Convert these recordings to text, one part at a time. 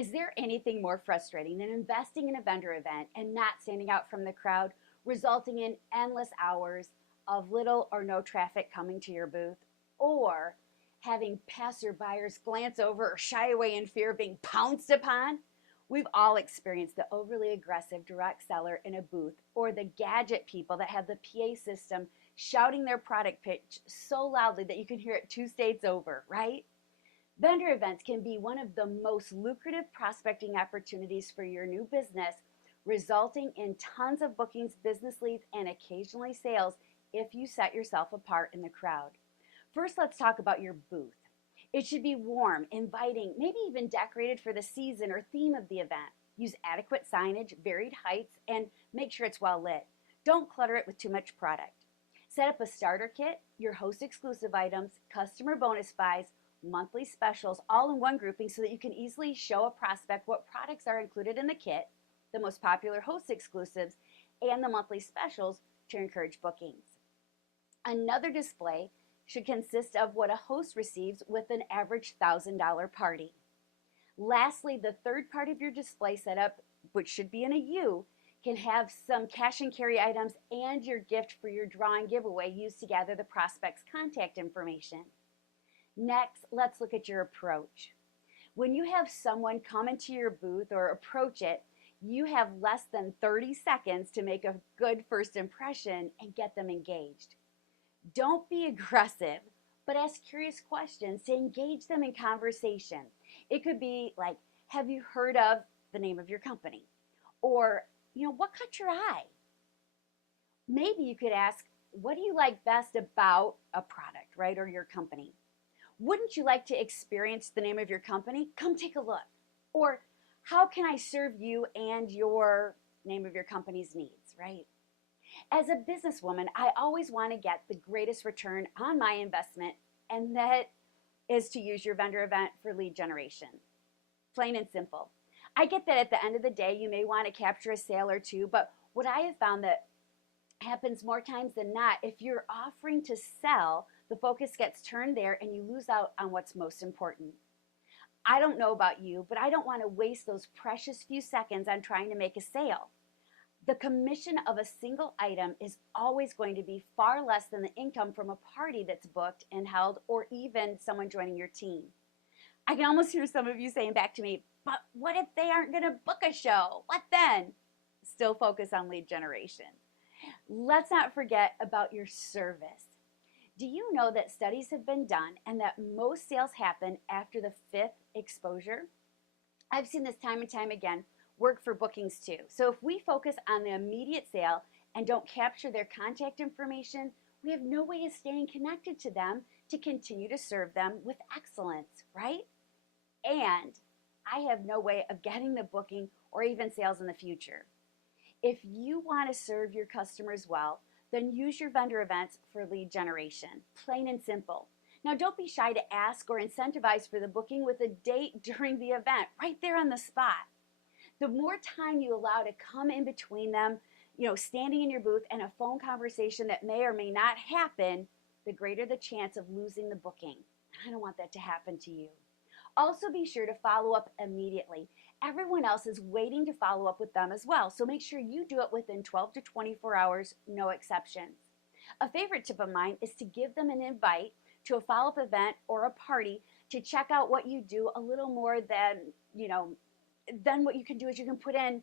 Is there anything more frustrating than investing in a vendor event and not standing out from the crowd, resulting in endless hours of little or no traffic coming to your booth? Or having passerbyers glance over or shy away in fear of being pounced upon? We've all experienced the overly aggressive direct seller in a booth or the gadget people that have the PA system shouting their product pitch so loudly that you can hear it 2 states over, right? Vendor events can be one of the most lucrative prospecting opportunities for your new business, resulting in tons of bookings, business leads, and occasionally sales if you set yourself apart in the crowd. First, let's talk about your booth. It should be warm, inviting, maybe even decorated for the season or theme of the event. Use adequate signage, varied heights, and make sure it's well lit. Don't clutter it with too much product. Set up a starter kit, your host exclusive items, customer bonus buys, monthly specials, all in one grouping so that you can easily show a prospect what products are included in the kit, the most popular host exclusives, and the monthly specials to encourage bookings. Another display should consist of what a host receives with an average $1,000 party. Lastly, the third part of your display setup, which should be in a U, can have some cash and carry items and your gift for your drawing giveaway used to gather the prospect's contact information. Next, let's look at your approach. When you have someone come into your booth or approach it, you have less than 30 seconds to make a good first impression and get them engaged. Don't be aggressive, but ask curious questions to engage them in conversation. It could be like, have you heard of the name of your company? Or, what caught your eye? Maybe you could ask, what do you like best about a product, right, or your company? Wouldn't you like to experience the name of your company? Come take a look. Or, how can I serve you and your name of your company's needs, right? As a businesswoman, I always want to get the greatest return on my investment, and that is to use your vendor event for lead generation. Plain and simple. I get that at the end of the day, you may want to capture a sale or two, but what I have found that happens more times than not, if you're offering to sell, the focus gets turned there and you lose out on what's most important. I don't know about you, but I don't want to waste those precious few seconds on trying to make a sale. The commission of a single item is always going to be far less than the income from a party that's booked and held, or even someone joining your team. I can almost hear some of you saying back to me, but what if they aren't going to book a show? What then? Still focus on lead generation. Let's not forget about your service. Do you know that studies have been done and that most sales happen after the 5th exposure? I've seen this time and time again work for bookings too. So if we focus on the immediate sale and don't capture their contact information, we have no way of staying connected to them to continue to serve them with excellence, right? And I have no way of getting the booking or even sales in the future. If you want to serve your customers well, then use your vendor events for lead generation, plain and simple. Now, don't be shy to ask or incentivize for the booking with a date during the event, right there on the spot. The more time you allow to come in between them, standing in your booth and a phone conversation that may or may not happen, the greater the chance of losing the booking. I don't want that to happen to you. Also, be sure to follow up immediately. Everyone else is waiting to follow up with them as well, so make sure you do it within 12 to 24 hours, no exceptions. A favorite tip of mine is to give them an invite to a follow-up event or a party to check out what you do a little more than, then what you can do is you can put in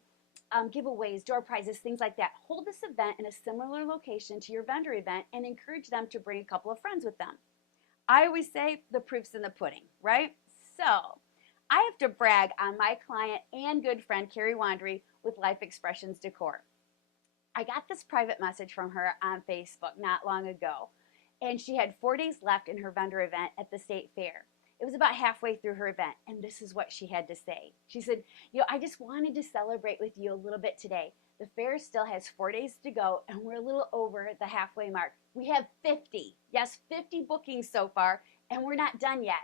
giveaways, door prizes, things like that. Hold this event in a similar location to your vendor event and encourage them to bring a couple of friends with them. I always say the proof's in the pudding, right? So I have to brag on my client and good friend, Carrie Wandry with Life Expressions Decor. I got this private message from her on Facebook not long ago, and she had 4 days left in her vendor event at the state fair. It was about halfway through her event, and this is what she had to say. She said, I just wanted to celebrate with you a little bit today. The fair still has 4 days to go, and we're a little over the halfway mark. We have 50 bookings so far, and we're not done yet.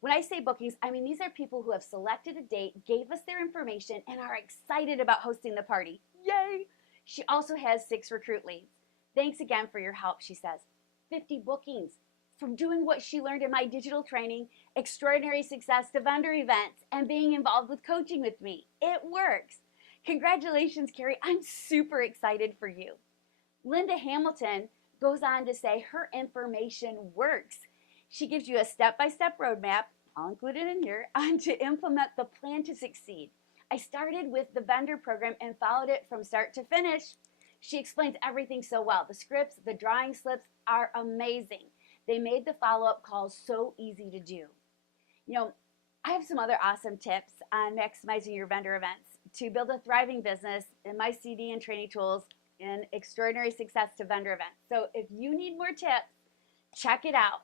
When I say bookings, I mean these are people who have selected a date, gave us their information, and are excited about hosting the party. Yay! She also has 6 recruit leads. Thanks again for your help, she says. 50 bookings. from doing what she learned in my digital training, Extraordinary Success to Vendor Events, and being involved with coaching with me. It works. Congratulations, Carrie. I'm super excited for you. Linda Hamilton goes on to say her information works. She gives you a step-by-step roadmap, I'll include it in here, on to implement the plan to succeed. I started with the vendor program and followed it from start to finish. She explains everything so well. The scripts, the drawing slips are amazing. They made the follow-up calls so easy to do. You know, I have some other awesome tips on maximizing your vendor events to build a thriving business in my CD and training tools in Extraordinary Success to Vendor Events. So if you need more tips, check it out.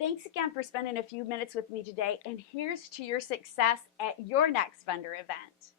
Thanks again for spending a few minutes with me today, and here's to your success at your next vendor event.